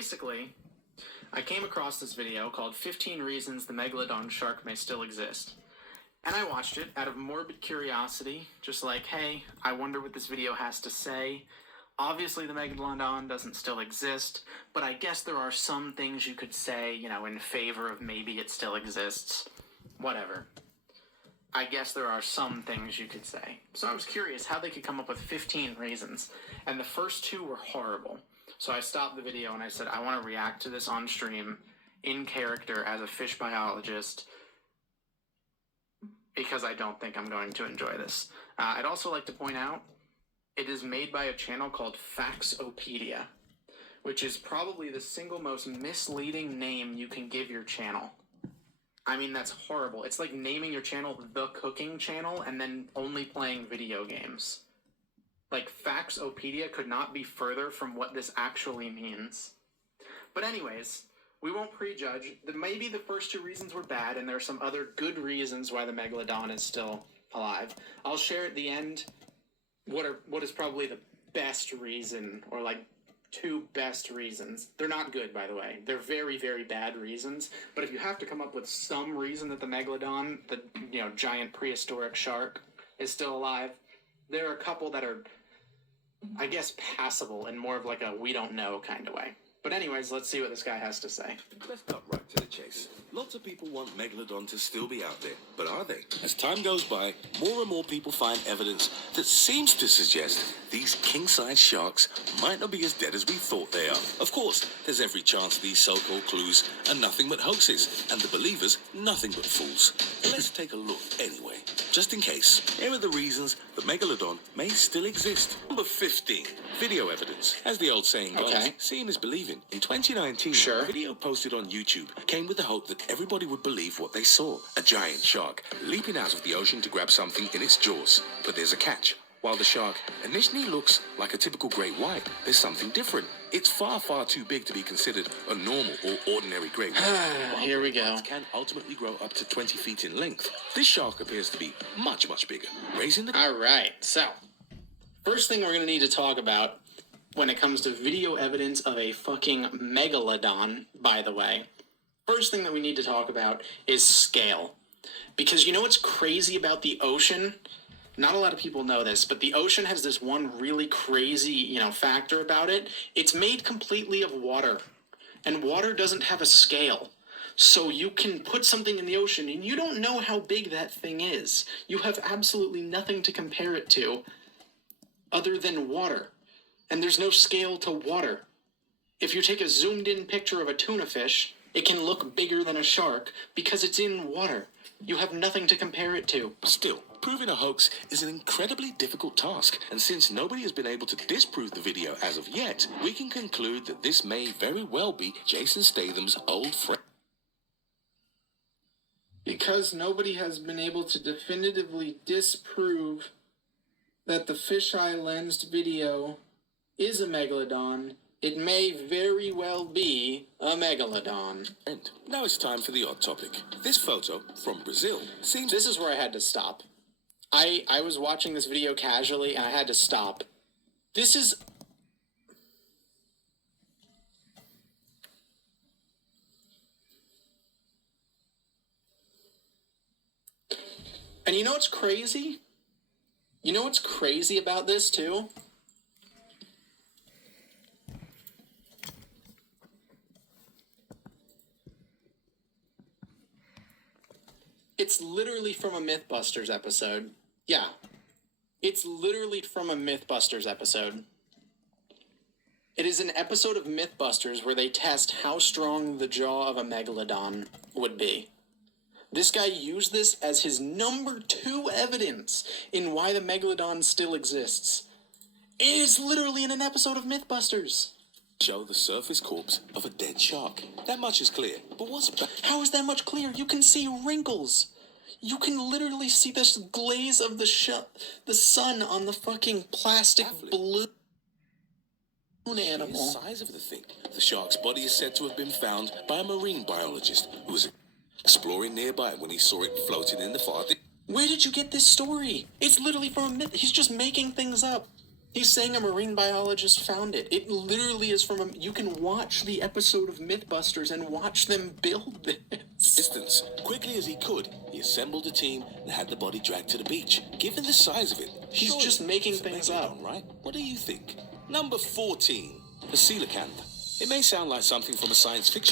basically, I came across this video called 15 Reasons the Megalodon Shark May Still Exist. And I watched it out of morbid curiosity, just like, hey, I wonder what this video has to say. Obviously the Megalodon doesn't still exist, but I guess there are some things you could say, in favor of maybe it still exists. Whatever. I guess there are some things you could say. So I was curious how they could come up with 15 reasons, and the first two were horrible. So I stopped the video and I said, I want to react to this on stream, in character, as a fish biologist, because I don't think I'm going to enjoy this. I'd also like to point out, it is made by a channel called Faxopedia, which is probably the single most misleading name you can give your channel. I mean, that's horrible. It's like naming your channel The Cooking Channel and then only playing video games. Like, Faxopedia could not be further from what this actually means. But anyways, we won't prejudge. Maybe the first two reasons were bad, and there are some other good reasons why the Megalodon is still alive. I'll share at the end what is probably the best reason, or like two best reasons. They're not good, by the way. They're very, very bad reasons. But if you have to come up with some reason that the Megalodon, the giant prehistoric shark, is still alive, there are a couple that are, I guess, passable in more of like a we don't know kind of way. But anyways, let's see what this guy has to say. Let's cut right to the chase. Lots of people want Megalodon to still be out there, but are they? As time goes by, more and more people find evidence that seems to suggest these king-size sharks might not be as dead as we thought they are. Of course, there's every chance these so-called clues are nothing but hoaxes, and the believers nothing but fools. Let's take a look anyway, just in case. Here are the reasons the Megalodon may still exist. Number 15, video evidence. As the old saying goes, seeing is believing. In 2019, a video posted on YouTube came with the hope that everybody would believe what they saw. A giant shark leaping out of the ocean to grab something in its jaws. But there's a catch. While the shark initially looks like a typical great white, there's something different. It's far, far too big to be considered a normal or ordinary great white. Here we go. It can ultimately grow up to 20 feet in length. This shark appears to be much, much bigger, raising the... Alright, so, first thing we're going to need to talk about when it comes to video evidence of a fucking Megalodon, by the way, first thing that we need to talk about is scale. Because you know what's crazy about the ocean? Not a lot of people know this, but the ocean has this one really crazy, factor about it. It's made completely of water, and water doesn't have a scale. So you can put something in the ocean, and you don't know how big that thing is. You have absolutely nothing to compare it to other than water. And there's no scale to water. If you take a zoomed-in picture of a tuna fish, it can look bigger than a shark because it's in water. You have nothing to compare it to. Still, proving a hoax is an incredibly difficult task, and since nobody has been able to disprove the video as of yet, we can conclude that this may very well be Jason Statham's old friend. Because nobody has been able to definitively disprove that the fisheye lensed video is a Megalodon, it may very well be a Megalodon. And now it's time for the odd topic. This photo from Brazil seems... This is where I had to stop. I was watching this video casually and I had to stop. This is... And you know what's crazy? You know what's crazy about this too? It's literally from a Mythbusters episode. Yeah. It's literally from a Mythbusters episode. It is an episode of Mythbusters where they test how strong the jaw of a Megalodon would be. This guy used this as his number 2 evidence in why the Megalodon still exists. It is literally in an episode of Mythbusters. Show the surface corpse of a dead shark. That much is clear, but what's... How is that much clear? You can see wrinkles. You can literally see the glaze of the sun on the fucking plastic balloon animal. The size of the thing. The shark's body is said to have been found by a marine biologist who was exploring nearby when he saw it floating in the far... Where did you get this story? It's literally from a myth. He's just making things up. He's saying a marine biologist found it. It literally is from a... You can watch the episode of Mythbusters and watch them build this. Distance. Quickly as he could, he assembled a team and had the body dragged to the beach. Given the size of it, He's surely just making it's a things megalodon, up. right? What do you think? Number 14, the coelacanth. It may sound like something from a science fiction